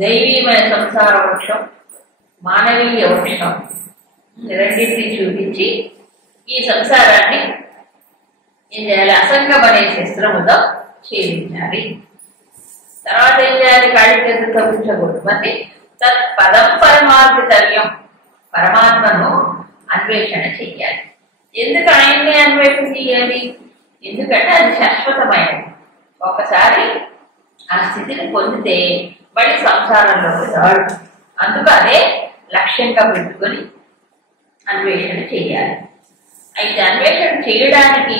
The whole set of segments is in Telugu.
దైవీమైన సంసార వృక్షం, మానవీయ వృక్షం రెండింటిని చూపించి ఈ సంసారాన్ని ఏం చేయాలి? అసంగం అనే శస్త్రముతో ఛేదించాలి. తర్వాత ఏం చేయాలి? కాడి చేతులతో కూర్చోకూడదు. మరి తత్పదం పరమార్పితవ్యం, పరమాత్మను అన్వేషణ చెయ్యాలి. ఎందుకు ఆయన్ని అన్వేషణ చెయ్యాలి? ఎందుకంటే అది శాశ్వతమైనది. ఒకసారి ఆ స్థితిని పొందితే మళ్ళీ సంసారంలోకి రాడు. అందుకు అదే లక్ష్యంగా పెట్టుకొని అన్వేషణ చెయ్యాలి. అయితే అన్వేషణ చేయడానికి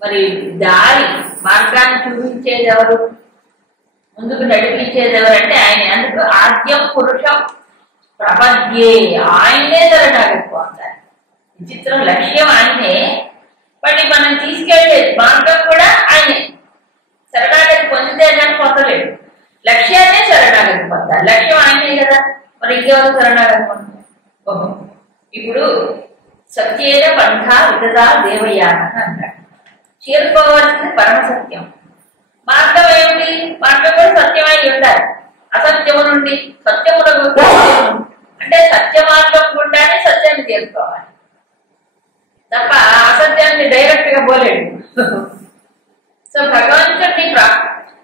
మరి దారి మార్గాన్ని చూపించేది ఎవరు? ముందుకు నడిపించేది ఎవరంటే ఆయన. అందుకు ఆద్యం పురుషం ప్రపద్యే, ఆయనే శరణాగతిపోతారు. విచిత్రం, లక్ష్యం ఆయనే, మళ్ళీ మనం తీసుకెళ్లే మార్గం కూడా ఆయనే. శరణాగతి పొందితే కానీ పొందలేడు. లక్ష్యాన్నే శరణాగతి పొందాలి. లక్ష్యం ఆయనే కదా, మరి ఇంకెవరు శరణాగతి పొందారు? ఇప్పుడు సత్యేన పంథ విదదా దేవయాన అంటాడు. చేరుకోవాల్సింది పరమ సత్యం. మార్గం ఏమిటి? మార్గం కూడా సత్యమై ఉండాలి. అసత్యము నుండి సత్యములకు అంటే సత్య మార్గం గుండానే సత్యాన్ని చేరుకోవాలి తప్ప అసత్యాన్ని డైరెక్ట్ గా పోలేడు. సో భగవంతుడిని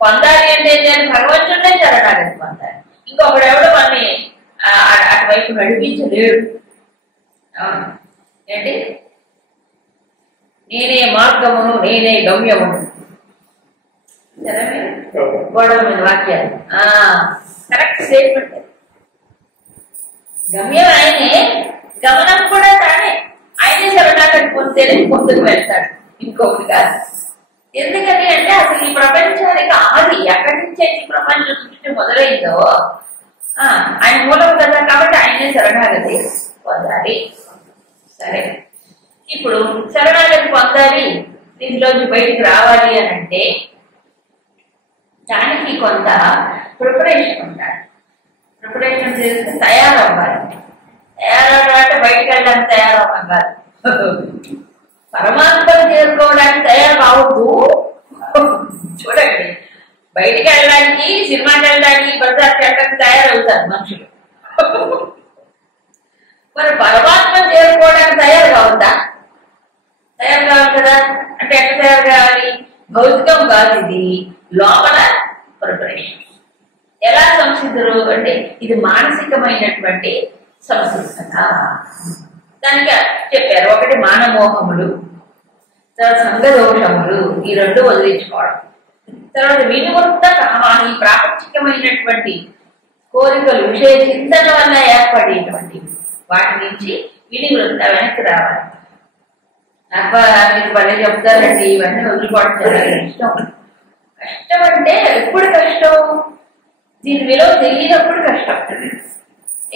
పొందాలి అంటే భగవంతుడే శరణాగతి పొందాలి. ఇంకొకడు ఎవడు మనని అటువైపు నడిపించలేడు. ఏంటి? నేనే మార్గమును నేనే గమ్యమును. గోడల మీద వాక్యాలు కరెక్ట్ స్టేట్మెంట్. గమ్యం ఆయనే, గమనం కూడా తానే. ఆయనే శరణాగతి పొందితేనే ముందుకు వెళ్తాడు, ఇంకొకటి కాదు. ఎందుకని అంటే అసలు ఈ ప్రపంచానికి ఆది ఎక్కడి నుంచి ఈ ప్రపంచ సృష్టి మొదలైందో ఆయన మూలం కదా. కాబట్టి ఆయనే శరణాగతి పొందాలి. సరే, ఇప్పుడు శరణాగతి పొందాలి, దీంట్లోంచి బయటికి రావాలి అని అంటే దానికి కొంత ప్రిపరేషన్ ఉండాలి. ప్రిపరేషన్ చేస్తే తయారవ్వాలి. తయారవ్వాలంటే బయటికి వెళ్ళడానికి తయారవ్వం కాదు, పరమాత్మను చేరుకోవడానికి తయారు కావద్దు. చూడండి, బయటికి వెళ్ళడానికి, సినిమాకి వెళ్ళడానికి, బజార్కి వెళ్ళడానికి తయారవుతారు మనుషులు. మరి పరమాత్మను చేరుకోవడానికి తయారు కావద్దా? తయారు కావాలి కదా. అంటే ఎట్లా తయారు కావాలి? భౌతికం కాదు ఇది, లోపల ప్రిపరేషన్. ఎలా సంసిద్ధులు అంటే ఇది మానసికమైనటువంటి సంసిద్ధత. దానికి చెప్పారు, ఒకటి మానమోహములు, తర్వాత సంఘదోషములు, ఈ రెండు వదిలించుకోవడం. తర్వాత వినివృత్త కామాన్ని, ప్రాపంచికమైనటువంటి కోరికలు, విషయ చింతన వల్ల ఏర్పడేటువంటి వాటి నుంచి వినివృత్త వెనక్కి రావాలి. మీరు భలే చెప్తారండి, ఇవన్నీ వదిలిపడుతున్నారు. ఇష్టం కష్టం అంటే ఎప్పుడు కష్టం? దీని విలువ తెలియనప్పుడు కష్టం.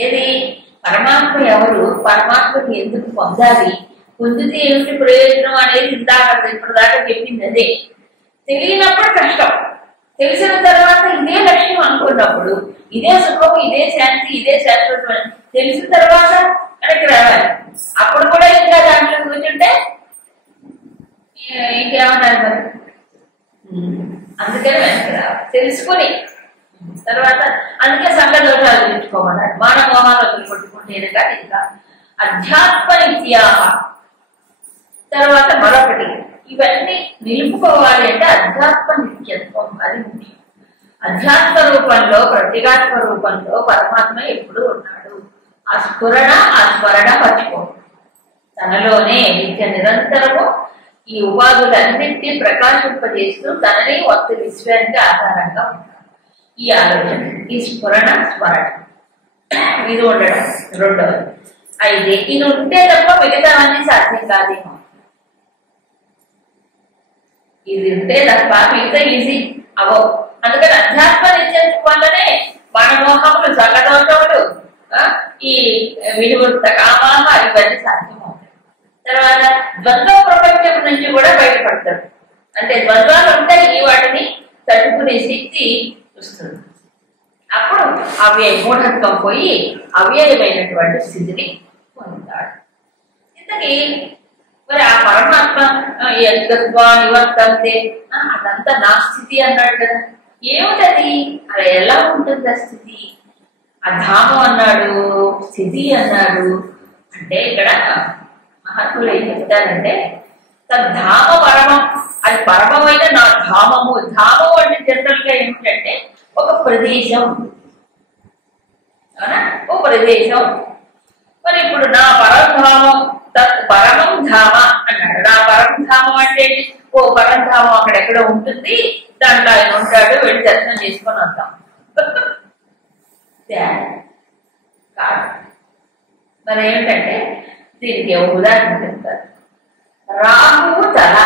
ఏది? పరమాత్మ ఎవరు, పరమాత్మని ఎందుకు పొందాలి, పొందితే ఏమిటి ప్రయోజనం అనేది ఇందాక ఇప్పుడు దాకా చెప్పింది అదే. తెలియనప్పుడు కష్టం, తెలిసిన తర్వాత ఇదే లక్ష్యం అనుకున్నప్పుడు ఇదే సుఖం, ఇదే శాంతి, ఇదే శాశ్వతం తెలిసిన తర్వాత వెనక్కి రావాలి. అప్పుడు కూడా ఇంకా దాంట్లో కూర్చుంటే ఇంకేమన్నారు మరి? అందుకని వెనక్కి రావాలి, తెలుసుకుని తర్వాత. అందుకే సంఘదోషాలు తెచ్చుకోమన్నాడు. మానమోహాలు వదిలిపెట్టుకుంటేనే కాదు ఇంకా అధ్యాత్మ నిత్యాహ. తర్వాత మరొకటి, ఇవన్నీ నిలుపుకోవాలి అంటే అధ్యాత్మ నిత్యత్వం, అది ముఖ్యం. అధ్యాత్మ రూపంలో, ప్రత్యేగాత్మ రూపంలో పరమాత్మ ఎప్పుడు ఉన్నాడు. ఆ స్ఫురణ, ఆ స్మరణ మర్చిపో. తనలోనే నిత్య నిరంతరము ఈ ఉపాధులన్నింటినీ ప్రకాశింపజేస్తూ తనని ఒత్తి విశ్వానికి ఆధారంగా ఉంటాడు. ఈ ఆలోచన, ఈ స్ఫురణ, స్మరణ ఇది ఉండడం రెండవది. అయితే ఇది ఉంటే తప్ప మిగతావన్నీ సాధ్యం కాదేమో. ఇది ఉంటే తప్ప మిగతా ఈజీ అవో. అందుకని అధ్యాత్మ నిత్యత్వం వల్లనే మానమోహములు, సంఘదోషములు, ఈ వినివృత్త కామాహ ఇవన్నీ సాధ్యమవుతాయి. తర్వాత ద్వంద్వ ప్రపంచం నుంచి కూడా బయటపడతారు. అంటే ద్వంద్వాలు ఉంటాయి, ఈ వాటిని తట్టుకునే శక్తి వస్తుంది. అప్పుడు అవ్యయ మూఢత్వం పోయి అవ్యయమైనటువంటి స్థితిని పొందుతాడు. ఇంతకీ మరి ఆ పరమాత్మ యద్గత్వా నివర్తంతే, అదంతా నా స్థితి అన్నాడు కదా. ఏమిటది? అలా ఎలా ఉంటుంది ఆ స్థితి? ఆ ధామం అన్నాడు, స్థితి అన్నాడు. అంటే ఇక్కడ మహాత్ములు ఏం చెప్తారంటే తద్ధామ పరమం, అది పరమమైన నా ధామము. ధామము అంటే జనరల్ గా ఏమిటంటే ఒక ప్రదేశం, అవునా? ఓ ప్రదేశం. మరి ఇప్పుడు నా పరంధామం, తత్ పరమం ధామ అన్నాడు. నా పరంధామం అంటే ఓ పరంధామం అక్కడెక్కడ ఉంటుంది, దాంట్లో ఆయన ఉంటాడు, వెళ్ళి దర్శనం చేసుకొని వద్దాం కాదు. మరి ఏమిటంటే దీనికి ఉదాహరణ చెప్తారు. రాహువు తల.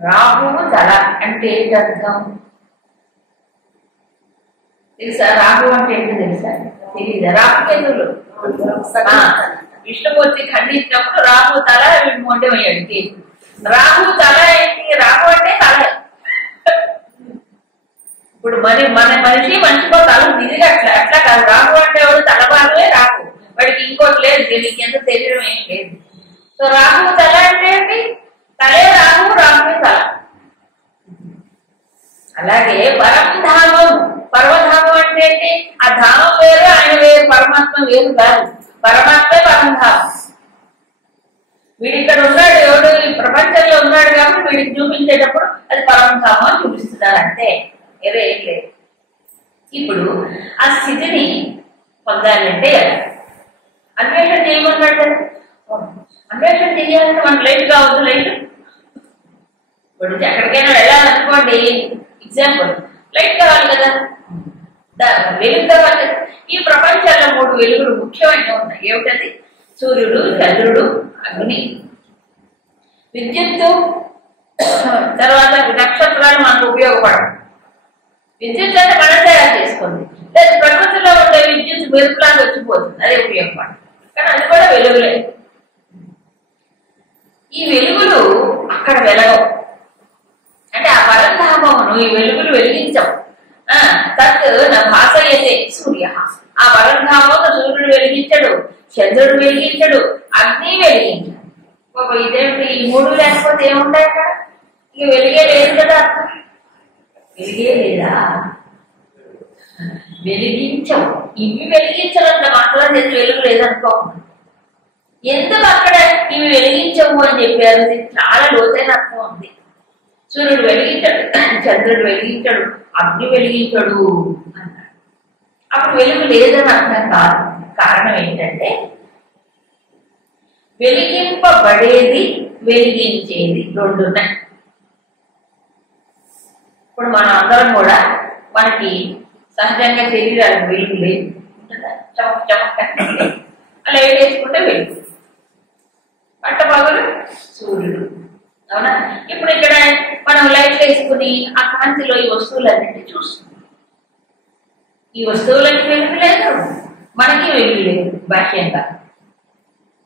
రాహువు తల అంటే ఏంటి అర్థం తెలుసా? రాహు అంటే ఏంటి తెలుసా? తెలీదా? రాహుకేతువులు విష్ణుమూర్తి ఖండించినప్పుడు రాహు తల మొండె అయ్యాడు కేతు. రాహు తల ఏంటి? రాహు అంటే తల. ఇప్పుడు మన మనిషికో తల దిగి అట్లా అట్లా కాదు. రాహు అంటే వాడు తల భాగమే రాహు, వాడికి ఇంకోటి లేదు, దీనికి ఎంత శరీరం ఏం లేదు. సో రాహు తల అంటే ఏంటి? తలే రాహు, రాహువే తల. అలాగే పరమధామం, పరమధామం అంటే ఏంటి? ఆ ధామం వేరు, ఆయన వేరు, పరమాత్మ వేరు కాదు. పరమాత్మే పరమధామం. వీడు ఇక్కడ ఉన్నాడు, ఎవడు ఈ ప్రపంచంలో ఉన్నాడు కాబట్టి వీడికి చూపించేటప్పుడు అది పరమధామం అని చూపిస్తున్నారు అంతే, వేరే ఏం లేదు. ఇప్పుడు ఆ స్థితిని పొందాలంటే అన్వేషణ చేయమన్నాడు కదా. అన్వేషణ చేయాలంటే మనకు లైట్ కావద్దు. లైట్ ఇప్పుడు ఎక్కడికైనా వెళ్ళాలనుకోండి, ఎగ్జాంపుల్ లైట్ కావాలి కదా, వెలుగు కావాలి కదా. ఈ ప్రపంచంలో 3 వెలుగులు ముఖ్యమైనవి ఉన్నాయి. ఏమిటది? సూర్యుడు, చంద్రుడు, అగ్ని. విద్యుత్తు, తర్వాత నక్షత్రాలు మనకు ఉపయోగపడవు. విద్యుత్ అంటే మనం తయారు చేసుకోండి, లేదా ప్రకృతిలో ఉండే విద్యుత్ మెరుపులాగా వచ్చిపోతుంది, అదే ఉపయోగపడదు. కానీ అది కూడా వెలుగులే. ఈ వెలుగులు అక్కడ వెలగవు. అంటే ఆ పరంధామమును ఈ వెలుగులు వెలిగించవు. తత్ నా భాసయతే సూర్య. ఆ పరంధామమును సూర్యుడు వెలిగించడు, చంద్రుడు వెలిగించడు, అగ్ని వెలిగించడు. ఇదేమిటి? ఈ 3 లేకపోతే ఏముంటాయి అక్కడ? ఇక వెలిగే లేదు కదా అర్థం. వెలిగే లేదా? వెలిగించవు. ఇవి వెలిగించడంత మాత్రం చేసి వెలుగు లేదనుకో. ఎందుకు అక్కడ ఇవి వెలిగించవు అని చెప్పారు? చాలా లోతైన అర్థం ఉంది. సూర్యుడు వెలిగించడు, చంద్రుడు వెలిగించడు, అగ్ని వెలిగించడు అన్నాడు. అప్పుడు వెలుగు లేదని అర్థం కాదు. కారణం ఏంటంటే వెలిగింపబడేది, వెలిగించేది 2 ఉన్నాయి. ఇప్పుడు మనం అందరం కూడా మనకి సహజంగా శరీరాలకు వెలుగు లేదు, చమక్ చమక్ అలా వేసుకుంటే వెలుగు. పట్టపగలు సూర్యుడు, అవునా? ఇప్పుడు ఇక్కడ మనం లైట్ వేసుకుని ఆ కాంతిలో ఈ వస్తువులన్నింటినీ చూస్తున్నాం. ఈ వస్తువులకి వెలుగు లేదు, మనకి వెలుగు లేదు బాహ్యంగా.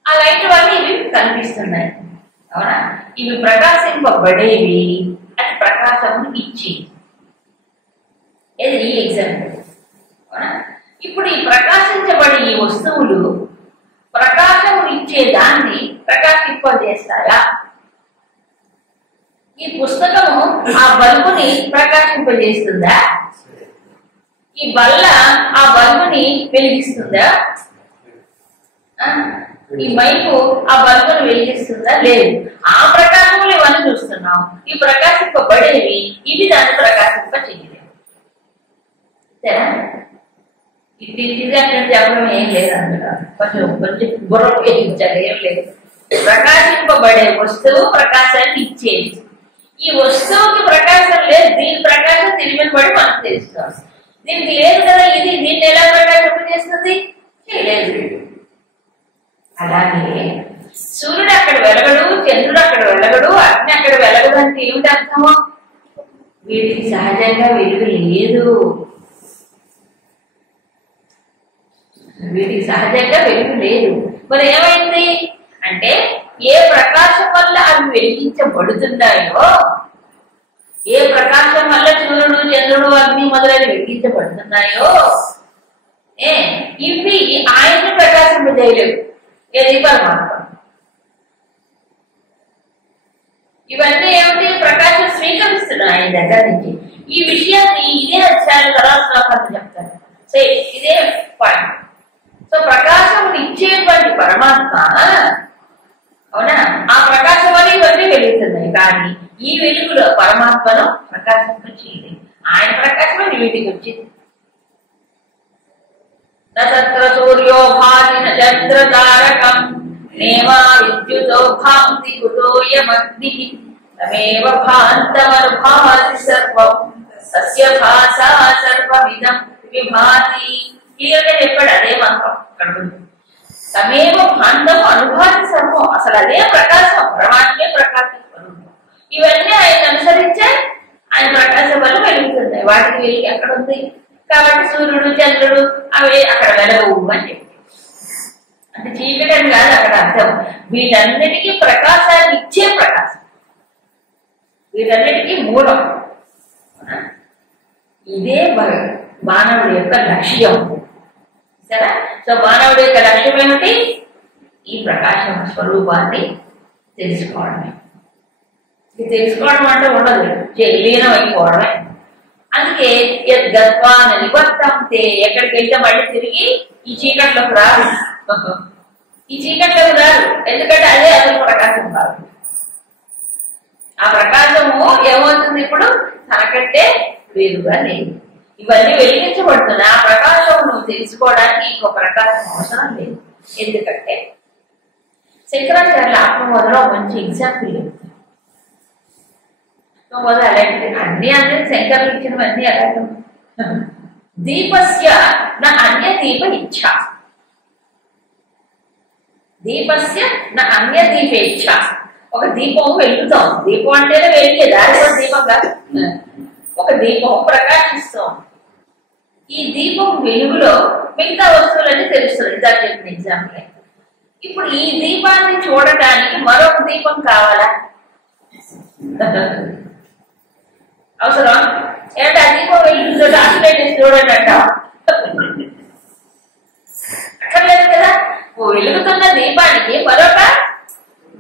ఆ లైట్ వల్ల ఇవి కనిపిస్తున్నాయి, అవునా? ఇవి ప్రకాశింపబడేవి, అది ప్రకాశమును ఇచ్చి. ఇది ఈ ఎగ్జాంపుల్, అవునా? ఇప్పుడు ఈ ప్రకాశించబడి ఈ వస్తువులు ప్రకాశమును ఇచ్చే దాన్ని ప్రకాశింపజేస్తాయా? ఈ పుస్తకము ఆ బల్బుని ప్రకాశింపజేస్తుందా? ఈ బల్ల ఆ బల్బుని వెలిగిస్తుందా? ఈ మైకు ఆ బల్బును వెలిగిస్తుందా? లేదు. ఆ ప్రకాశములు ఇవన్నీ చూస్తున్నాం. ఈ ప్రకాశింపబడేవి ఇవి దాన్ని ప్రకాశింప చేయలేవు. సరే, ఇది అంటే చెప్పడం ఏం లేదు, అందులో కొంచెం బుర్ర ఉపయోగించాలి, ఏం లేదు. ప్రకాశింపబడే వస్తువు ప్రకాశాన్ని ఇచ్చేది. ఈ వస్తువుకి ప్రకాశం లేదు, దీని ప్రకాశం తిరిగి పడి మనకు తెలుస్తుంది. దీనికి లేదు కదా, ఇది దీన్ని ఎలా ప్రకాశింపజేస్తుంది? చేయలేదు. అలాగే సూర్యుడు అక్కడ వెలగడు, చంద్రుడు అక్కడ వెలగడు, అగ్ని అక్కడ వెలగదు అంటే ఏమిటి అర్థము? వీటికి సహజంగా వెలుగు లేదు. వీటికి సహజంగా వెలుగు లేదు. మరి ఏమైంది అంటే ఏ ప్రకాశం వల్ల అవి వెలిగించబడుతున్నాయో, ఏ ప్రకాశం వల్ల సూర్యుడు, చంద్రుడు, అగ్ని మొదలైన వెలిగించబడుతున్నాయో ఇవి ఆయన్ని ప్రకాశింపజేయలేవు. ఏది? పరమాత్మ. ఇవన్నీ ఏమిటి? ప్రకాశ స్వీకరిస్తున్నాడు ఆయన దగ్గర నుంచి. ఈ విషయాన్ని ఇదే అధ్యాయం తర్వాత శ్లోకాలు చెప్తారు. సో ఇదే పాయింట్. సో ప్రకాశం ఇచ్చేటువంటి పరమాత్మ, అవునా, ఆ ప్రకాశం వల్ల ఇవన్నీ వెలుగుతున్నాయి. కానీ ఈ వెలుగులో పరమాత్మను ప్రకాశింపచేయలేదు. ఆయన ప్రకాశం వీటికి వచ్చింది. నత్ర సూర్యో భాతి నక్షత్ర తారకం నేవా విద్యుతో భాంతి కుతోయమగ్ని తమేవ భాంతమనుభాతి సర్వం సస్య భాసా సర్వమిదం విభాతి. క్లియర్గా చెప్పాడు అదే మంత్రం ఇక్కడ. తమేవ భాంతం అనుభాతి సర్వం, అసలు అదే ప్రకాశం, పరమాత్మే ప్రకాశం. ఇవన్నీ ఆయన అనుసరించే ఆయన ప్రకాశం వల్ల వెలుగుతున్నాయి. వాటికి వెలిగి ఎక్కడ ఉంది కాబట్టి సూర్యుడు చంద్రుడు అవి అక్కడ వెలగవు అని చెప్పి, అంటే చీకటి అని కాదు అక్కడ అర్థం. వీటన్నిటికీ ప్రకాశాన్ని ఇచ్చే ప్రకాశం, వీటన్నిటికీ మూలం. ఇదే మానవుడి యొక్క లక్ష్యం. సరే, సో మానవుడి యొక్క లక్ష్యం ఏమిటి? ఈ ప్రకాశం స్వరూపాన్ని తెలుసుకోవడమే. ఇది తెలుసుకోవడం అంటే ఉండదు, లీనం అయిపోవడమే. అందుకే గత్వాన నివర్తంతే, ఎక్కడికి వెళ్తే మళ్ళీ తిరిగి ఈ చీకట్లోకి రాదు. ఈ చీకట్లోకి రాదు, ఎందుకంటే అదే అసలు ప్రకాశం కాదు. ఆ ప్రకాశము ఏమవుతుంది ఇప్పుడు? తనకంటే వేరుగా లేదు. ఇవన్నీ వెలిగించబడుతున్నాయి. ఆ ప్రకాశం నువ్వు తెలుసుకోవడానికి ఇంకో ప్రకాశం అవసరం లేదు. ఎందుకంటే శంకరాచార్యుల ఆత్మబోధలో మంచి ఎగ్జాంపుల్ చెప్తారు. అలాంటి అన్ని అందరి శంకర్లు ఇచ్చినవన్నీ అలాగే. దీపస్య నా అన్య దీప ఇచ్ఛ, దీపస్య నా అన్య దీపేచ్ఛ. ఒక దీపం వెలుగుతాం, దీపం అంటేనే వెలిగే, దాని కూడా దీపం కాదు. ఒక దీపం ప్రకాశిస్తాం. ఈ దీపం వెలుగులో మిగతా వస్తువులన్నీ తెలుస్తుంది. దాని చెప్పిన ఎగ్జాంపుల్. ఇప్పుడు ఈ దీపాన్ని చూడటానికి మరొక దీపం కావాలా? అవసరం ఏంటంటే ఆ దీపం వెలుగుతో టార్చ్ చూడండి అంట, అక్కర్లేదు కదా. వెలుగుతున్న దీపానికి మరొక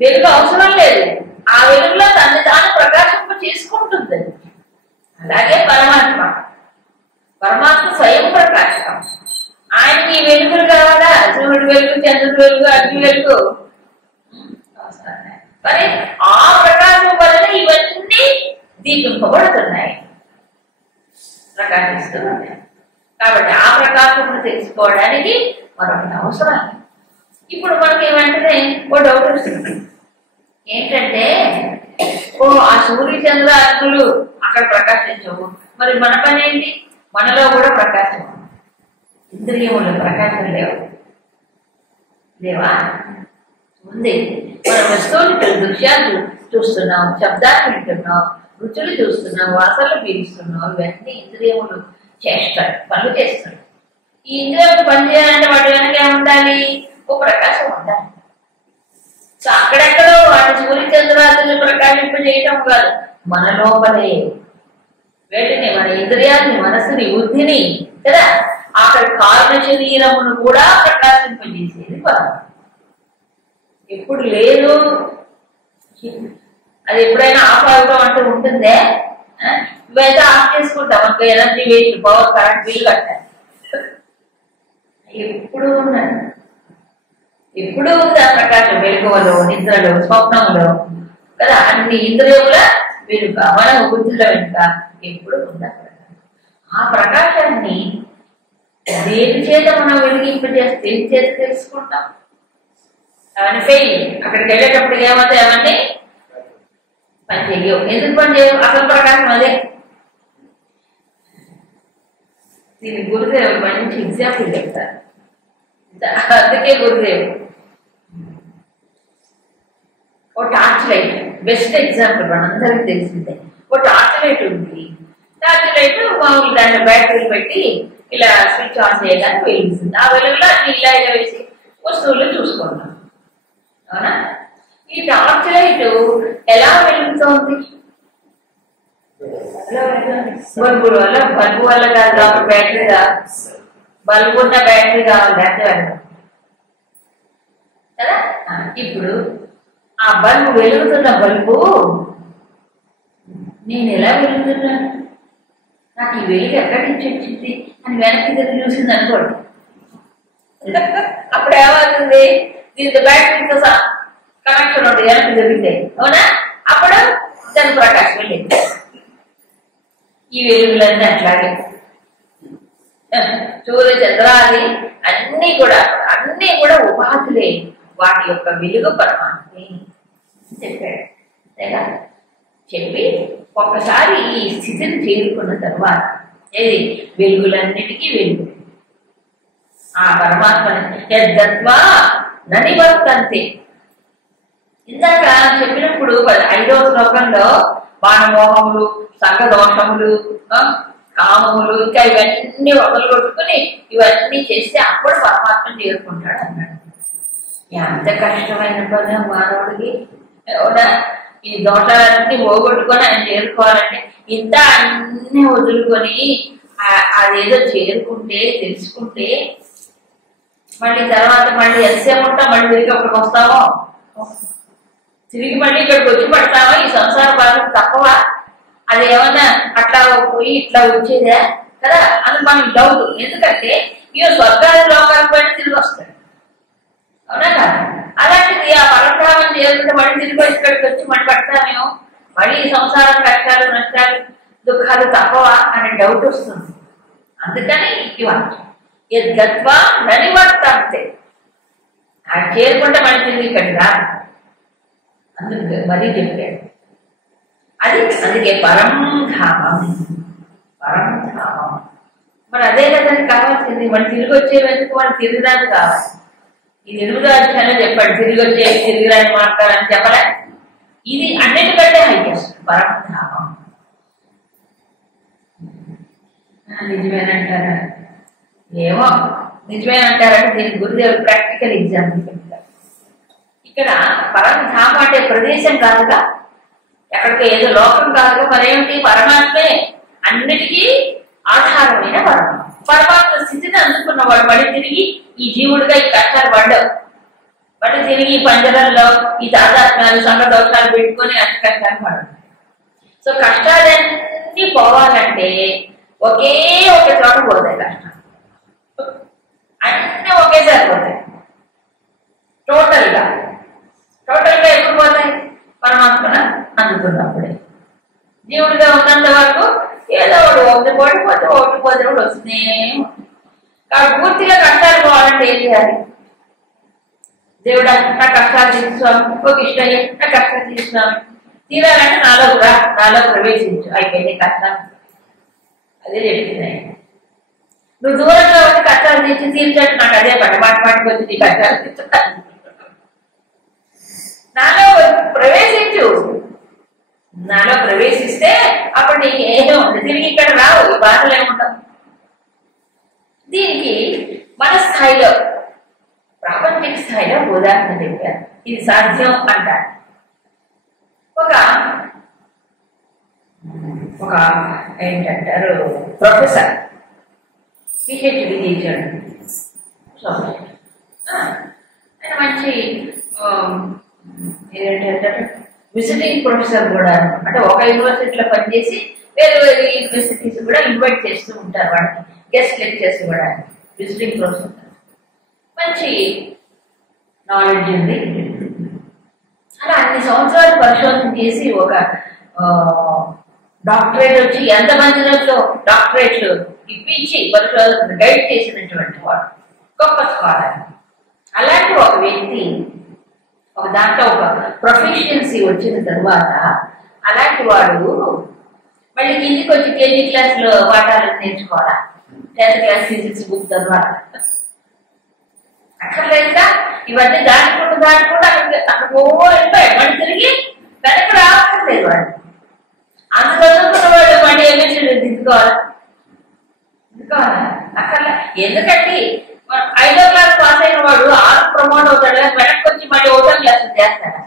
వెలుగు అవసరం లేదు. ఆ వెలుగులో తను తాను ప్రకాశింప చేసుకుంటుంది. అలాగే పరమాత్మ, పరమాత్మ స్వయం ప్రకాశం. ఆయనకి ఈ వెలుగులు కావాలా? సూర్యుడు వెలుగు, చంద్రుడు వెలుగు, అగ్ని వెలుగు మరి ఆ ప్రకాశం వలన ఇవన్నీ దీపింపబడుతున్నాయి, ప్రకాశిస్తున్నాయి. కాబట్టి ఆ ప్రకాశం తెలుసుకోవడానికి మరొకటి అవసరం. ఇప్పుడు మనకి వెంటనే ఓ డౌట్ వస్తుంది. ఏంటంటే ఆ సూర్య చంద్ర అగ్నులు అక్కడ ప్రకాశించవు, మరి మన పని ఏంటి? మనలో కూడా ప్రకాశం, ఇంద్రియములు ప్రకాశం లేవా? ఉంది. మన వస్తువులు దృశ్యాలు చూస్తున్నాం, శబ్దాలు వింటున్నాం, రుచులు చూస్తున్నాం, వాసనలు పీలుస్తున్నాం. ఇవన్నీ ఇంద్రియములు చేస్తారు, పనులు చేస్తారు. ఈ ఇంద్రియాలు పని చేయాలంటే వాటి వెనక ఏముండాలి? ఓ ప్రకాశం ఉండాలి. సో అక్కడెక్కడో వాటి సూర్య చంద్రాలను ప్రకాశింప చేయటం కాదు, మన లోపలే వేటిని, మన ఇంద్రియాన్ని, మనసుని, బుద్ధిని కదా, అక్కడ కారణ శరీరమును కూడా ప్రకాశింపజేసేది పరమాత్మ. ఎప్పుడు లేదు అది ఎప్పుడైనా ఆఫ్ అవడం అంటూ ఉంటుందే. ఇవైతే ఆఫ్ చేసుకుంటాం, మనకు energy waste, power, current bill కట్టాలి. ఎప్పుడు ఉన్నది, ఎప్పుడు ఉంది ఆ ప్రకాశం. వెలుగులో, నిద్రలో, స్వప్నంలో కదా, అన్ని ఇంద్రియముల వెనుక, మన బుద్ధుల వెనుక ఎప్పుడు ఉంది ఆ ప్రకాశాన్ని. దేని చేత మనం వెలిగింపజేస్తే దేని చేత తెలుసుకుంటాం? అవన్నీ ఫెయిల్. అక్కడికి వెళ్ళేటప్పుడు ఏమవుతాయి? అవన్నీ పని చేయవు. ఎందుకు పని చేయవు? అసలు ప్రకాశం అదే. దీని గురుదేవుడు మంచి ఎగ్జాంపుల్ చెప్తారు. అందుకే గురుదేవుడు ఓ టార్చ్ లైట్ బెస్ట్ ఎగ్జాంపుల్, మనందరికి తెలిసిందే. ఓ టార్చ్ లైట్ ఉంది. టార్చ్ లైట్ మామూలు దాంట్లో బ్యాటరీలు పెట్టి ఇలా స్విచ్ ఆన్ చేయడానికి వెలుగుతుంది. ఆ వెలుగులో అన్ని ఇలా ఇలా వేసి వస్తువులు చూసుకుంటాం, అవునా? ఈ టార్చ్ లైట్ ఎలా వెలుగుతోంది? బల్బు వల్ల, బల్బు వల్ల కాదు కాబట్టి బ్యాటరీ కాదు, బల్బు ఉన్న బ్యాటరీ కావాలి అంటే వెళ్దాం కదా. ఇప్పుడు ఆ బల్బు వెలుగుతున్న బల్బు నేను ఎలా వెలుగుతున్నాను, నాకు ఈ వెలుగు ఎక్కడి నుంచి వచ్చింది అని వెనక్కి తిరిగి చూసింది అనుకోండి. అప్పుడు ఏమవుతుంది, దీంతో బ్యాటరీతో కనెక్షన్ ఉంటుంది వెనక్కి తిరిగితే, అవునా? అప్పుడు దాని ప్రకాశం వెళ్ళింది. ఈ వెలుగులన్నీ అట్లాగే సూర్య చంద్రాది అన్నీ కూడా ఉపాధులే, వాటి యొక్క వెలుగు పరమాత్మే చెప్పాడు. చెప్పి ఒక్కసారి ఈ స్థితిని చేరుకున్న తర్వాత ఏది వెలుగులన్నిటికీ వెలుగు ఆ పరమాత్మని యద్దత్వా ననివర్తంతే. ఇందాక చెప్పినప్పుడు 5వ శ్లోకంలో బాణమోహములు, సంఘదోషములు, కామములు, ఇంకా ఇవన్నీ ఒకరు కొట్టుకుని ఇవన్నీ చేస్తే అప్పుడు పరమాత్మను చేరుకుంటాడు అన్నాడు. ఎంత కష్టమైన పని మానవుడికి. ఈ దోషాలన్నీ పోగొట్టుకొని ఆయన చేరుకోవాలంటే ఇంత అన్ని వదులుకొని అదేదో చేరుకుంటే తెలుసుకుంటే మళ్ళీ తర్వాత మళ్ళీ ఎంతసేపు మళ్ళీ తిరిగి అక్కడికి వస్తామో, తిరిగి మళ్ళీ ఇక్కడికి వచ్చి పడతామో, ఈ సంసార బాధలు తప్పవా, అది ఏమన్నా అట్లా పోయి ఇట్లా వచ్చేదా కదా అని మనకి డౌట్. ఎందుకంటే ఇక స్వర్గాది లోకాల పైన తిరిగి వస్తాడు, అవునా కాదు? అలాంటిది ఆ పరబ్రహ్మం చేరుకుంటే మళ్ళీ తిరిగి ఇక్కడికి వచ్చి మళ్ళీ పడతామేమో, మళ్ళీ సంసారం కష్టాలు నష్టాలు దుఃఖాలు తప్పవా అనే డౌట్ వస్తుంది. అందుకని ఈ వాక్యం యద్గత్వా ననివర్తంతే, అది చేరుకుంటే మళ్ళీ తిరిగి ఇక్కడికి రా అందుకు మరీ చెప్పాడు. అందుకే పరంధామం. మరి అదే కదండి కావాల్సింది. మళ్ళీ తిరిగి వచ్చేందుకు మనం తిరిగిరాని కావాలి. ఈ 8వ అధ్యాయంలో చెప్పాడు తిరిగి రాని మాట్లాడాలని చెప్పలే. ఇది అన్నిటికంటే హైయెస్ట్ పరంధామం. నిజమేనంటారా? ఏమో నిజమేనంటారంటే దీని గురుదేవుడు ప్రాక్టికల్ ఎగ్జాంపుల్ చెప్తారు. ఇక్కడ పరంధామం అంటే ప్రదేశం కాదుగా, ఎక్కడికి ఏదో లోకం కాదుగా, మరేమిటి పరమాత్మే అన్నిటికీ ఆధారమైన పరమాత్మ స్థితిని అందుకున్నవాడు మళ్ళీ తిరిగి ఈ జీవుడిగా ఈ కష్టాలు పడ్డావు, మళ్ళీ తిరిగి ఈ పంజరంలో ఈ తాదాత్మ్యాలు సంఘదోషాలు పెట్టుకొని అన్ని కష్టాలు పడవు. సో కష్టాలన్నీ పోవాలంటే ఒకే ఒక చోట పోతాయి కష్టాలు, అన్నీ ఒకేసారి పోతాయి. టోటల్గా ఎప్పుడు పోతాయి? పరమాత్మను అందుకున్నప్పుడే. జీవుడిగా ఉన్నంత వరకు ఏదో ఒకటి పోతే కూడా వస్తూనే ఉంటుంది. కాబట్టి పూర్తిగా కష్టాలు పోవాలంటే ఏం చేయాలి? దేవుడా నా కష్టాలు తీసుకోవాలి, ఒక ఇష్టం నా కష్టాలు తీసుకోవాలి, తీరాలంటే నాలో ప్రవేశించు, అయిపోయింది కష్టాలు. అదే చెప్తున్నాయి. నువ్వు దూరంగా వచ్చి కష్టాలు తీర్చట్టు నాకు అదే మాటికి వచ్చి నీ కష్టాలు తీర్చుతాను. నాలో ప్రవేశిస్తే అప్పుడు నీకు ఏదో ఉంటుంది, తిరిగి ఇక్కడ రావు, ఈ బాధలు ఏముండవు. దీనికి మన స్థాయిలో ప్రాపంచిక స్థాయిలో ఉదాహరణ చెప్పారు. ఇది సాధ్యం అంటారు. ఒక ఏంటంటారు ప్రొఫెసర్ పిహెచ్డి చేశాడు. ఆయన మంచి ఏంటంటారు విజిటింగ్ ప్రొఫెసర్ కూడా, అంటే ఒక యూనివర్సిటీలో పనిచేసి వేరే యూనివర్సిటీస్ కూడా ఇన్వైట్ చేస్తూ ఉంటారు వాడికి గెస్ట్ లెక్చర్స్ కూడా. విజిటింగ్ ప్రొఫెసర్ మంచి నాలెడ్జ్ ఉంది. అలా అన్ని సంవత్సరాలు పరిశోధన చేసి ఒక డాక్టరేట్ వచ్చి ఎంతమందిలో డాక్టరేట్లు ఇప్పించి పరిశోధన గైడ్ చేసినటువంటి వాడు గొప్ప స్కాలర్. అలాంటి ఒక వ్యక్తి ఒక దాంట్లో ఒక ప్రొఫిషియన్సీ వచ్చిన తర్వాత అలాంటి వాడు మళ్ళీ కిందికి వచ్చి కేజీ క్లాస్లో పాఠాలను నేర్చుకోవాలా, 10th క్లాస్ ఫిజిక్స్ బుక్ తర్వాత అక్కర్లేదుగా. ఇవన్నీ దాటుకుంటూ అక్కడ మళ్ళీ తిరిగి వెనక్కి రావట్లేదు వాడు. అంత చదువుకున్న వాడు మళ్ళీ ఎమ్మెల్సీ దిద్దుకోవాలా అక్కర్లే. ఎందుకంటే 5వ క్లాస్ పాస్ అయిన వాడు 6 ప్రమోట్ అవుతాడు, వెనక్కి వచ్చి మళ్ళీ 1వ క్లాస్ చేస్తాడు.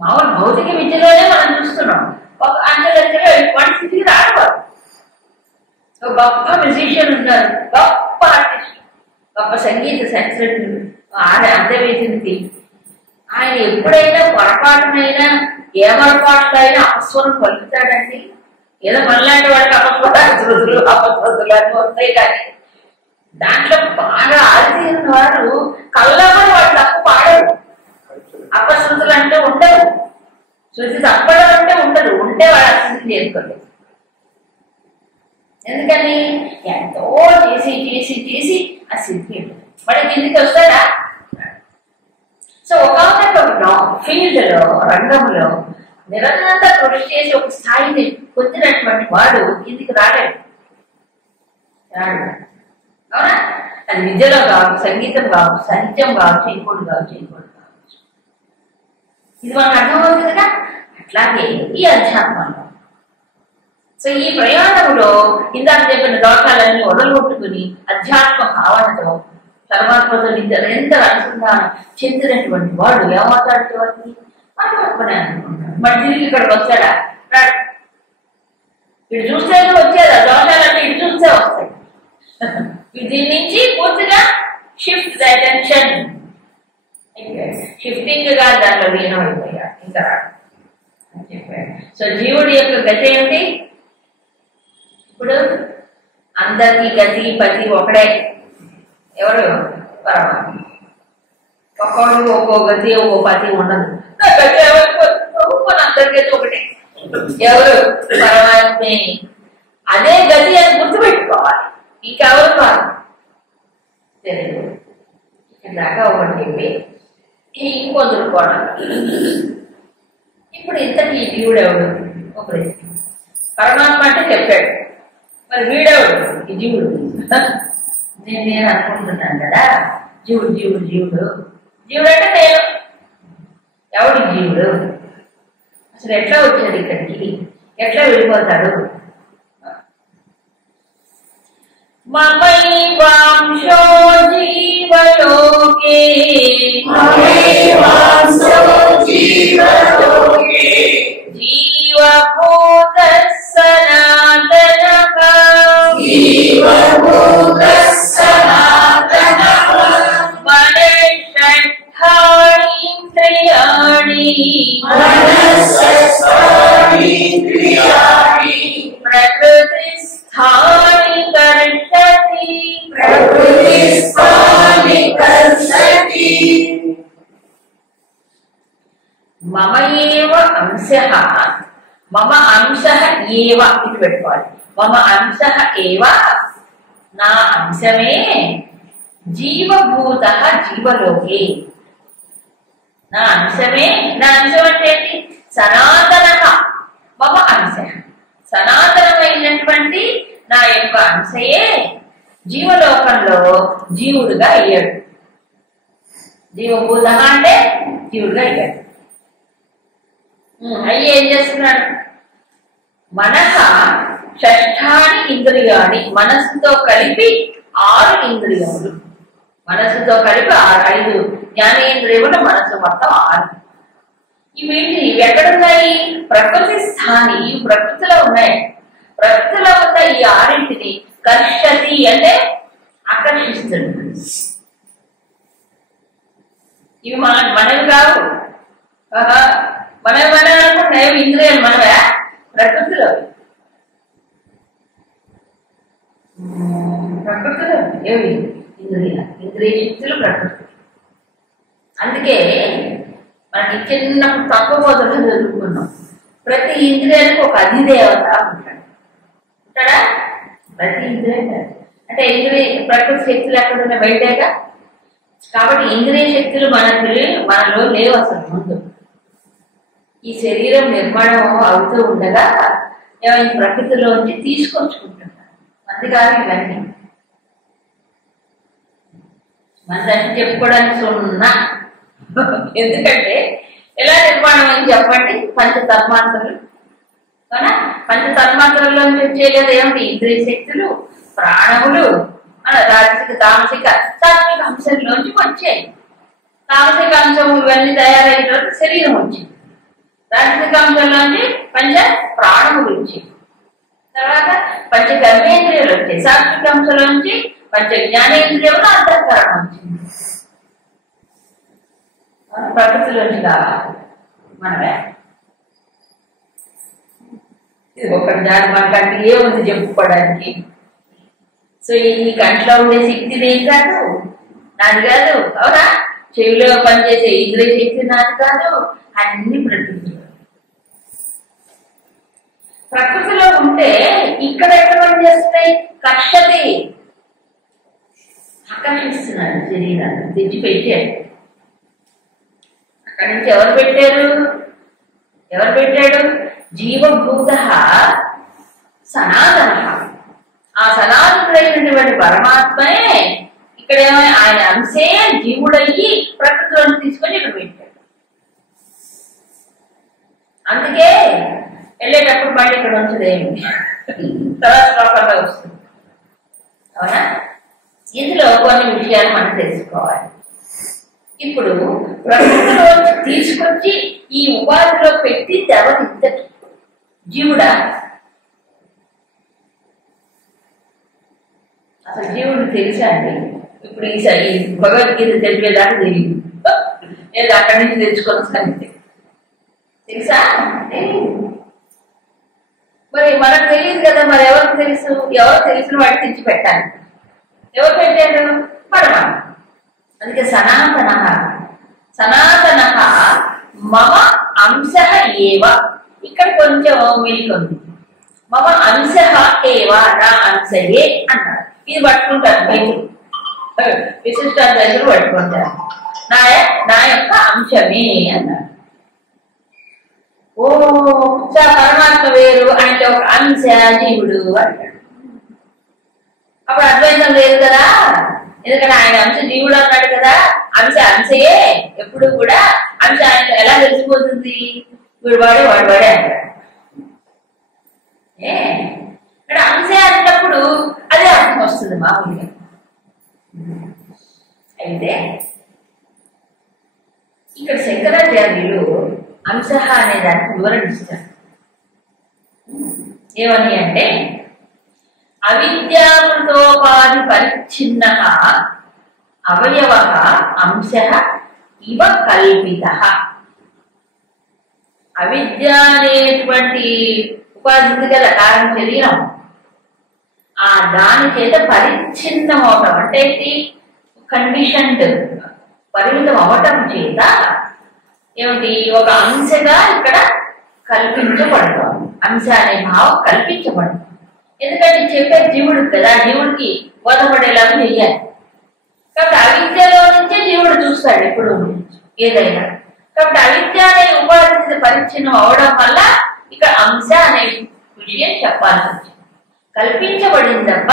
మామూలు భౌతిక విద్యలోనే మనం చూస్తున్నాం. ఒక అంచెలంచెలో 160 రాడవాడు. గొప్ప మ్యూజిషియన్ ఉన్నారు, గొప్ప ఆర్టిస్ట్, గొప్ప సంగీత శాస్త్రజ్ఞుడు, అందవేసింది. ఆయన ఎప్పుడైనా పొరపాటునైనా ఏమరపాట్లు అయినా అపస్వరం పలుకుతాడండి. ఏదో మనలాంటి వాడికి అపస్వరాలు అపస్వతులు అని వస్తాయి, కానీ దాంట్లో బాగా ఆరితీరిన వారు కళ్ళమని వాడు తప్పు పాడరు. అపశృతులు అంటే ఉండవు, శృతి తప్పడం అంటే ఉండదు, ఉంటే వాడు అశృతి చేసుకోలేదు. ఎందుకని ఎంతో చేసి చేసి చేసి ఆ సిద్ధి వాడి కిందికి వస్తాడా? సో ఒక ఫీల్డ్ లో, రంగంలో నిరంతర కృషి చేసి ఒక స్థాయిని పొందినటువంటి వాడు కిందికి రాలేడు. అవునా? అది విద్యలో కావచ్చు, సంగీతం కావచ్చు, సాహిత్యం కావచ్చు, ఇంకోటి కావచ్చు, ఇంకోటి కావచ్చు. ఇది మనకు అర్థమవుతుంది కదా. అట్లాగే ఈ అధ్యాత్మంలో, సో ఈ ప్రయాణంలో ఇందాక చెప్పిన దోషాలన్నీ వదలగొట్టుకుని అధ్యాత్మ భావనతో పరమాత్మతో నిరంతర అనుసంధానం చెందినటువంటి వాడు ఏమవుతాడు? చివరికి పరమాత్మనే అనుకుంటాడు. మరి తిరిగి ఇక్కడికి వచ్చాడా? ఇటు చూస్తే వచ్చేదా? దోషాలన్నీ ఇటు చూస్తే వస్తాయి. దీని నుంచి పూర్తిగా షిఫ్ట్ ద అటెన్షన్, షిఫ్టింగ్ గా దాంట్లో లీనమైపోయా ఇంకా చెప్పాడు. సో జీవుడి యొక్క గతి ఏమిటి? ఇప్పుడు అందరికీ గతి పతి ఒకడే. ఎవరు? పరమాత్మ. ఒక్కొక్కరు ఒక్కో గతి, ఒక్కో పతి ఉండదు. గతి అందరికీ ఒకటే. ఎవరు? పరమాత్మే. అదే గతి అని గుర్తుపెట్టుకోవాలి. ఇంకెవరు కాదు. తెలియదు ఇందాక ఒకటి ఇంకొదురుకోవడం. ఇప్పుడు ఇంతకీ జీవుడు ఎవడు? ఒకటి పరమాత్మ అంటే చెప్పాడు. మరి వీడెవడు? ఈ జీవుడు. నేను అనుకుంటున్నాను కదా, జీవుడు జీవుడు జీవుడు జీవుడు అంటే నేను. ఎవడు జీవుడు? అసలు ఎట్లా వచ్చాడు ఇక్కడికి? ఎట్లా వెళ్ళిపోతాడు? మమైవాంశో జీవలోకే జీవభూత సనాతనః మనశ్షట్ఠానీంద్రియాణి ప్రకృతిస్థాని కర్షతి. మమ ఏవ అంశః, మమ అంశః ఏవ, ఇది పెట్టుకోవాలి. మమ అంశః ఏవ, నా అంశమే జీవభూతః జీవలోకే. నా అంశమే, నా అంశం అంటే ఏంటి? సనాతనః మమ అంశః, సనాతనమైనటువంటి నా యొక్క అంశయే జీవలోకంలో జీవుడుగా అయ్యాడు. జీవభూత అంటే జీవుడుగా అయ్యాడు. అయ్యి ఏం చేస్తున్నాడు? మనస షష్ఠాని ఇంద్రియాన్ని, మనస్సుతో కలిపి 6 ఇంద్రియములు, మనస్సుతో కలిపి 5 జ్ఞానేంద్రియములు, మనస్సు మొత్తం 6. వీటి ఎక్కడున్నాయి? ప్రకృతి స్థాని, ఈ ప్రకృతిలో ఉన్నాయి. ప్రకృతిలో ఉన్న ఈ 6ంటిని కర్షతి అంటే ఆకర్షిస్తుంది. ఇవి మనవి కావు. మనవి మన అనుకుంటే ఇంద్రియాలు మనవే, ప్రకృతిలో ప్రకృతిలో ఏవి? ఇంద్రియ శక్తులు ప్రకృతి. అందుకే మనకి చిన్నప్పుడు తక్కువ పోతలు చదువుకున్నాం. ప్రతి ఇంద్రియానికి ఒక అధిదేవత ఉంటాడు. ఉంటాడా? ప్రతి ఇంద్రియం అంటే ఇంద్రియ ప్రకృతి శక్తులు ఎక్కడున్నా బయటేగా. కాబట్టి ఇంద్రియ శక్తులు మనలో లేవు అసలు. ముందు ఈ శరీరం నిర్మాణం అవుతూ ఉండగా ఏమైనా ప్రకృతిలోంచి తీసుకొచ్చుకుంటున్నారు. అందుకని ఇవన్నీ మన దాన్ని చెప్పుకోవడానికి సున్నా. ఎందుకంటే ఎలా నిర్మాణం అని చెప్పండి? పంచతన్మాత్రలు. అవునా? పంచతన్మాత్రల్లోంచి వచ్చే కదా ఏమిటి? ఇంద్రియ శక్తులు, ప్రాణములు, రాజసిక తామసిక సాత్విక అంశంలోంచి వచ్చాయి. తామసిక అంశం ఇవన్నీ తయారైన తర్వాత శరీరం వచ్చింది. రాజసిక అంశంలోంచి పంచ ప్రాణములు వచ్చాయి. తర్వాత పంచ కర్మేంద్రియాలు వచ్చాయి. సాత్విక అంశంలోంచి పంచ జ్ఞానేంద్రియములు, అంతఃకరణం వచ్చింది. ప్రకృతిలోంచి కావాలి మనమే. ఇది ఒకటి దాని మనకంటే ఏముంది చెప్పుకోవడానికి. సో ఈ కంట్లో ఉండే శక్తి నేను కాదు, నాది కాదు, అవునా? చెవిలో పనిచేసే ఇంద్రియ శక్తి నాది కాదు, అన్ని ప్రకృతిలో ఉంటే ఇక్కడ ఎక్కడ పనిచేస్తున్నాయి? కక్షతి ఆకర్షిస్తున్నాడు శరీరాన్ని తెచ్చిపెట్టాడు. అక్కడి నుంచి ఎవరు పెట్టాడు? జీవభూత సనాతన. ఆ సనాతనుడైనటువంటి పరమాత్మే ఇక్కడేమో ఆయన అంశే జీవుడయ్యి ప్రకృతిలోని తీసుకొని ఇక్కడ పెట్టాడు. అందుకే వెళ్ళేటప్పుడు మళ్ళీ ఇక్కడ ఉంచదేమి తర్వాత శ్లోకంలో వస్తుంది, అవునా? ఇందులో కొన్ని విషయాలు మనం తెలుసుకోవాలి. ఇప్పుడు ప్రకృతిలో తీసుకొచ్చి ఈ ఉపాధిలో పెట్టింది ఎవరు? ఇంతటి జీవుడా? అసలు జీవుడు తెలుసా అండి? ఇప్పుడు ఈ భగవద్గీత తెలిపేదాకా తెలియదు, లేదు అక్కడి నుంచి తెచ్చుకొని సంగతి తెలుసా? మరి మనకు తెలియదు కదా, మరి ఎవరికి తెలుసు? ఎవరు తెలిసిన వాడికి తెచ్చి పెట్టాలి. ఎవరు పెట్టారు? పరమాత్మ. అందుకే సనాతన మమ అంశ ఏవ. ఇక్కడ కొంచెం మిలికొంది. మమ అంశ ఏవ, నా అంశయే అన్నారు. ఇది పట్టుకుంటారు మీరు, విశిష్టాద్వైతులు పట్టుకుంటారు. నా యొక్క అంశమే అన్నారు. ఓ పరమాత్మ వేరు అంటే ఒక అంశ జీవుడు అంటాడు. అప్పుడు అద్వైతం లేదు కదా, ఎందుకంటే ఆయన అంశ జీవుడు అన్నాడు కదా. అంశయే ఎప్పుడు కూడా అంశ ఆయన ఎలా తెలిసిపోతుంది? వీడు వాడే అంటాడు. ఇక్కడ అంశ అన్నప్పుడు అదే అర్థం వస్తుంది మామూలుగా. అయితే ఇక్కడ శంకరాచార్యులు అంశ అనే దానికి వివరణ ఇస్తారు. ఏమని అంటే, అవిద్యామృతోపాధి పరిచ్ఛిన్న అవయవ అంశ ఇవ కల్పిత. అవిద్య ఉపాధి ఉంది కదా, కారణం శరీరం, ఆ దాని చేత పరిచ్ఛిన్నం అవటం అంటే కండిషన్డ్, పరిమితం అవటం చేత ఏమిటి? ఒక అంశగా ఇక్కడ కల్పించబడతాం. అంశ అనే భావం కల్పించబడతాం. ఎందుకంటే చెప్పే జీవుడు కదా, జీవుడికి బోధపడేలాగా చెయ్యాలి. కాబట్టి అవిద్యలో నుంచే జీవుడు చూస్తాడు ఎప్పుడు ఏదైనా. కాబట్టి అవిద్య అనే ఉపాధి పరిచ్ఛిన్నం అవడం వల్ల ఇక్కడ అంశ అనే విషయం చెప్పాల్సి వచ్చింది. కల్పించబడింది తప్ప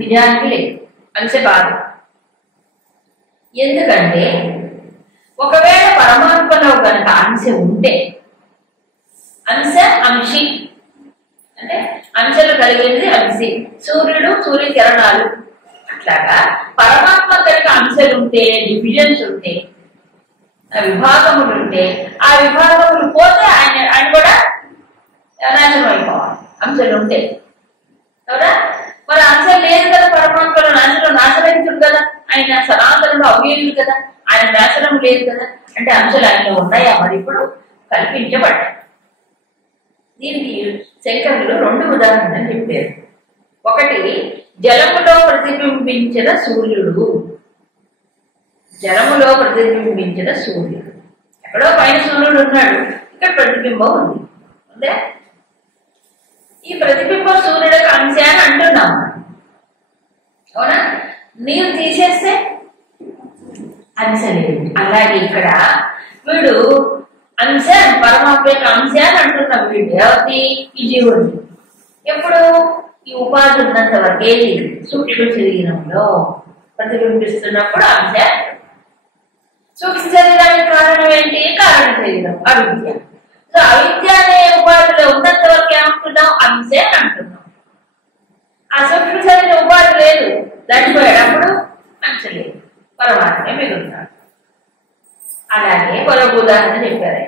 నిజానికి లేదు, అంశ కాదు. ఎందుకంటే ఒకవేళ పరమాత్మలో కనుక అంశ ఉంటే, అంశి అంటే అంశలు కలిగేది అంశి, సూర్యుడు, సూర్యకిరణాలు. అట్లాగా పరమాత్మ కనుక అంశలు ఉంటే, డివిజన్స్ ఉంటే, విభాగములు ఉంటే, ఆ విభాగములు పోతే ఆయన కూడా నాశనం అయిపోవాలి అంశలు ఉంటే, అవునా? మరి అంశం లేదు కదా పరమాత్మలో, నాశనం కదా, ఆయన సనాతనంలో అవ్యయుడు కదా, ఆయన నాశనం లేదు కదా. అంటే అంశాలు ఆయనలో ఉన్నాయా? మరి ఇప్పుడు కల్పించబడ్డాయి. దీనికి శంకరులు 2 ఉదాహరణలు చెప్పారు. ఒకటి, జలములో ప్రతిబింబించిన సూర్యుడు. జలములో ప్రతిబింబించిన సూర్యుడు, ఎక్కడో పైన సూర్యుడు ఉన్నాడు, ఇక్కడ ప్రతిబింబం ఉంది. అంతే, ఈ ప్రతిబింబం సూర్యుడికి అంశ అని అంటున్నాము, అవునా? నీవు తీసేస్తే అంశ లేదు. అలాగే ఇక్కడ వీడు అంశ, పరమాత్మ యొక్క అంశ అని అంటున్నాం. వీడు ఎవరి? ఈ జీవుడు. ఎప్పుడు? ఈ ఉపాధి ఉన్నంత వరకే సూక్ష్మ శరీరంలో ప్రతిబింబిస్తున్నప్పుడు అంశ. సూక్ష్మ శరీరానికి కారణం ఏంటి? కారణ శరీరం, అవిద్య. సో అవిద్య అనే ఉపాధిలో ఉన్నంత వరకు ఏమంటున్నాం? అంశ అని అంటున్నాం. ఆ సూక్ష్మ శరీర ఉపాధి లేదు, దాటిపోయేటప్పుడు అంశ లేదు, పరమాత్మే మిగులుతాడు. అలాగే మరొక ఉదాహరణ చెప్పారు.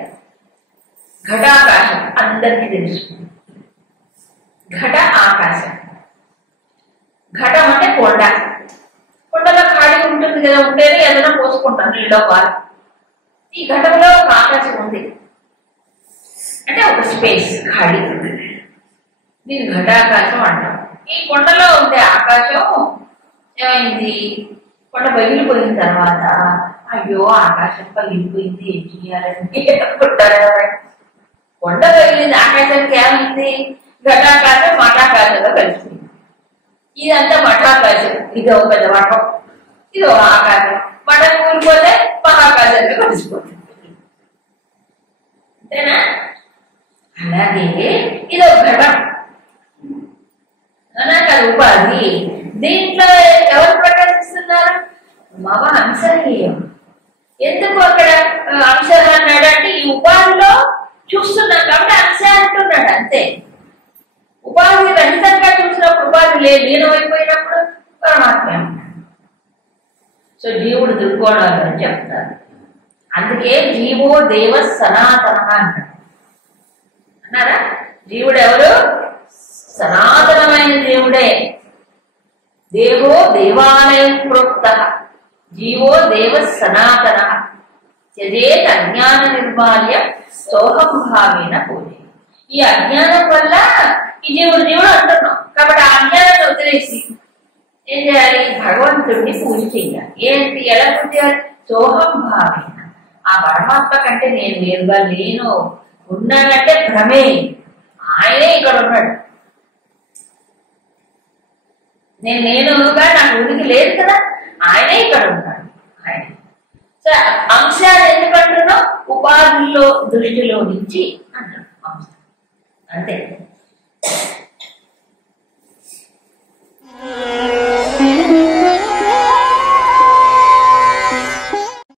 ఘటాకాశం అందరికీ తెలుసు. ఘట ఆకాశం. ఘటం అంటే కొండ. కొండలో ఖాళీ ఉంటుంది కదా, ఉంటేనే ఏదైనా పోసుకుంటాం నీళ్ళలో పాలు. ఈ ఘటంలో ఒక ఆకాశం ఉంది, అంటే ఒక స్పేస్ ఖాళీ. దీని ఘటాకాశం అంటాం. ఈ కొండలో ఉండే ఆకాశం ఏమైంది? కొండ పగిలిపోయిన తర్వాత అయ్యో ఆకాశం పగిలిపోయింది ఏం చేయాలని అనుకుంటారు. కొండ పగిలింది, ఆకాశానికి ఏమైంది? ఘటాకాశం మఠాకాశంలో కలిసిపోయింది. ఇదంతా మఠాకాశం. ఇది ఒక పెద్ద మఠం, ఇది ఒక ఆకాశం. మఠం కూలిపోతే మహాకాశంలో కలిసిపోతుంది. అంతేనా? అలాగే ఇది ఒక ఘటం, అది ఉపాధి. దీంట్లో ఎవరు ప్రకాశిస్తున్నారు? మమ అంశహీయం. ఎందుకు అక్కడ అంశాలు అన్నాడు అంటే ఈ ఉపాధిలో చూస్తున్నాం కాబట్టి అంశ అంటున్నాడు అంతే. ఉపాధి రహితంగా చూసినప్పుడు, ఉపాధి లీనమైపోయినప్పుడు పరమాత్మ అంటాడు. సో జీవుడు దృక్కోణాలు అని చెప్తారు. అందుకే జీవో దేవ సనాతన అంటారు. అన్నారా? జీవుడు ఎవరు? సనాతనమైన దేవుడే. దేవో దేవాలయ ప్రోక్త జీవో దేవ సనాతన చదేత అజ్ఞాన నిర్మాల్య సోహం భావేన పూజే. ఈ అజ్ఞానం వల్ల ఈ జీవుడు అంటున్నాం కాబట్టి ఆ అజ్ఞానాన్ని వదిలేసి ఏం చేయాలి? భగవంతుడిని పూజ చేయాలి. ఏంటి? ఎలా పూజ చేయాలి? సోహం భావేన. ఆ పరమాత్మ కంటే నేను వేరుగా లేను, ఉన్నానంటే భ్రమే, ఆయనే ఇక్కడ ఉన్నాడు. నేనుగా నాకు ఉనికి లేదు కదా, ఆయనే ఇక్కడ ఉన్నాడు. ఆయన సో అంశాలు ఎందుకంటున్నాం? ఉపాధుల్లో దృష్టిలో నుంచి అంటాం అంశం అంతే.